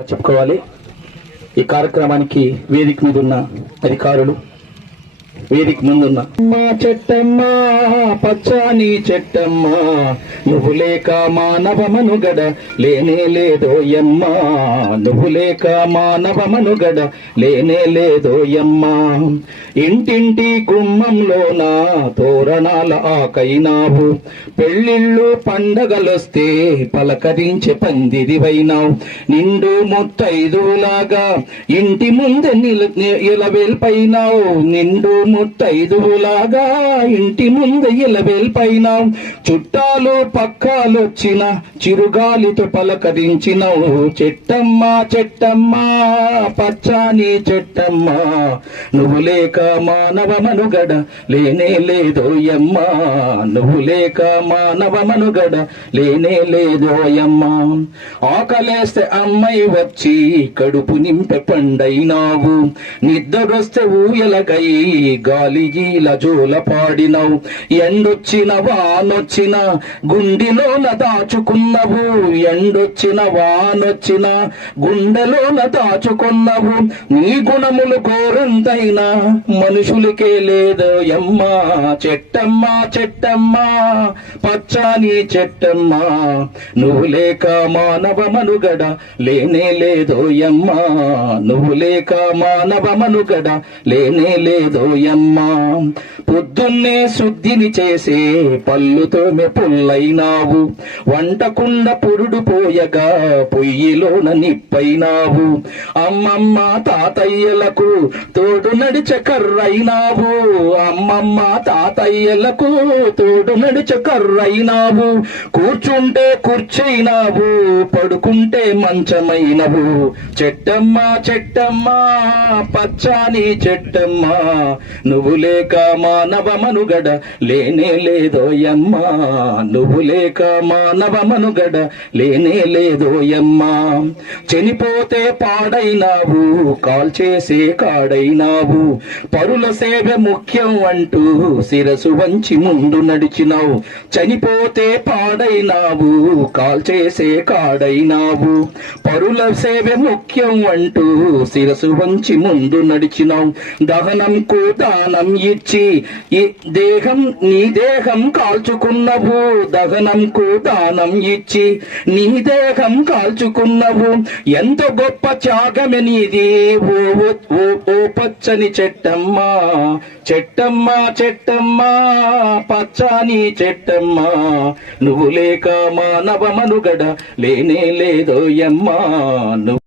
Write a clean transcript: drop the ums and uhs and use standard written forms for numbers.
చెప్పుకోవాలి. ఈ కార్యక్రమానికి వేదిక మీద ఉన్న అధికారులు, వేదిక ముందున్న మా చెట్టమ్మ, పచ్చాని చెట్టమ్మ, నువ్వు లేక మానవ మనుగడ లేనే లేదోయమ్మ, నువ్వు లేక మానవ మనుగడ లేనే లేదోయమ్మ. ఇంటింటి గుమ్మంలోన తోరణాల ఆకైనావు, పెళ్ళిళ్ళు పండగలొస్తే పలకరించే పందిరివైనావు. నిండు ముత్తైదులాగా ఇంటి ముందే ఇలవేల్పైనావు, నిండు ముత్తైదులాగా ఇంటి ముందు ఇలవేల్పైనావు. చుట్టాలు పక్కాలొచ్చిన చిరుగాలితో పలకరించినవు. చెట్టమ్మ చెట్టమ్మ, పచ్చాని చెట్టమ్మ, నువ్వు లేక మానవ మనుగడ లేనే లేదోయమ్మ, నువ్వు లేక మానవ మనుగడ లేనే లేదోయమ్మ. ఆకలేస్తే అమ్మాయి వచ్చి కడుపు నింపె పండైనావు, నిద్రొస్తే ఊయలగై గాలి గీల జోల పాడినవు. ఎండొచ్చిన వానొచ్చిన గుండెలోన దాచుకున్నవు, ఎండొచ్చిన వానొచ్చిన గుండెలోన దాచుకున్నవు. నీ గుణములు కోరంతైనా మనుషులకే లేదోయమ్మ. చెట్టమ్మ చెట్టమ్మ, పచ్చాని చెట్టమ్మ, నువ్వు లేక మానవ మనుగడ లేనే లేదోయమ్మ, నువ్వు లేక మానవ మనుగడ లేనే లేదోయమ్మ. పొద్దున్నే శుద్ధిని చేసే పళ్ళుతో పుల్లైనావు, వంటకుండ పురుడు పోయగా పొయ్యిలోన నిప్పైనావు. అమ్మమ్మ తాతయ్యలకు తోడు నడిచ కర్రైనావు, అమ్మమ్మ తాతయ్యలకు తోడు నడిచ కర్రైనావు. కూర్చుంటే కుర్చైనావు, పడుకుంటే మంచమైనవు. చెట్టమ్మ చెట్టమ్మ, పచ్చాని చెట్టమ్మ, నువ్వు లేక మానవ మనుగడ లేనే లేదోయమ్మ, నువ్వు లేక మానవ మనుగడ లేనే లేదోయమ్మ. చనిపోతే పాడైనావు, కాల్చేసే కాడైనావు. పరుల సేవ ముఖ్యం అంటూ శిరసు వంచి ముందు నడిచినావు. చనిపోతే పాడైనావు, కాల్చేసే కాడైనావు. పరుల సేవ ముఖ్యం అంటూ శిరసు వంచి ముందు నడిచినావు. దహనంకు దానం ఇచ్చి నీ దేహం కాల్చుకున్నవు, దహనంకు దానం ఇచ్చి నీ దేహం కాల్చుకున్నవు. ఎంత గొప్ప త్యాగమే నీది ఓ పచ్చని చెట్టమ్మ. చెట్టమ్మ చెట్టమ్మ, పచ్చాని చెట్టమ్మ, నువ్వు లేక మానవ మనుగడ లేనే లేదోయమ్మ.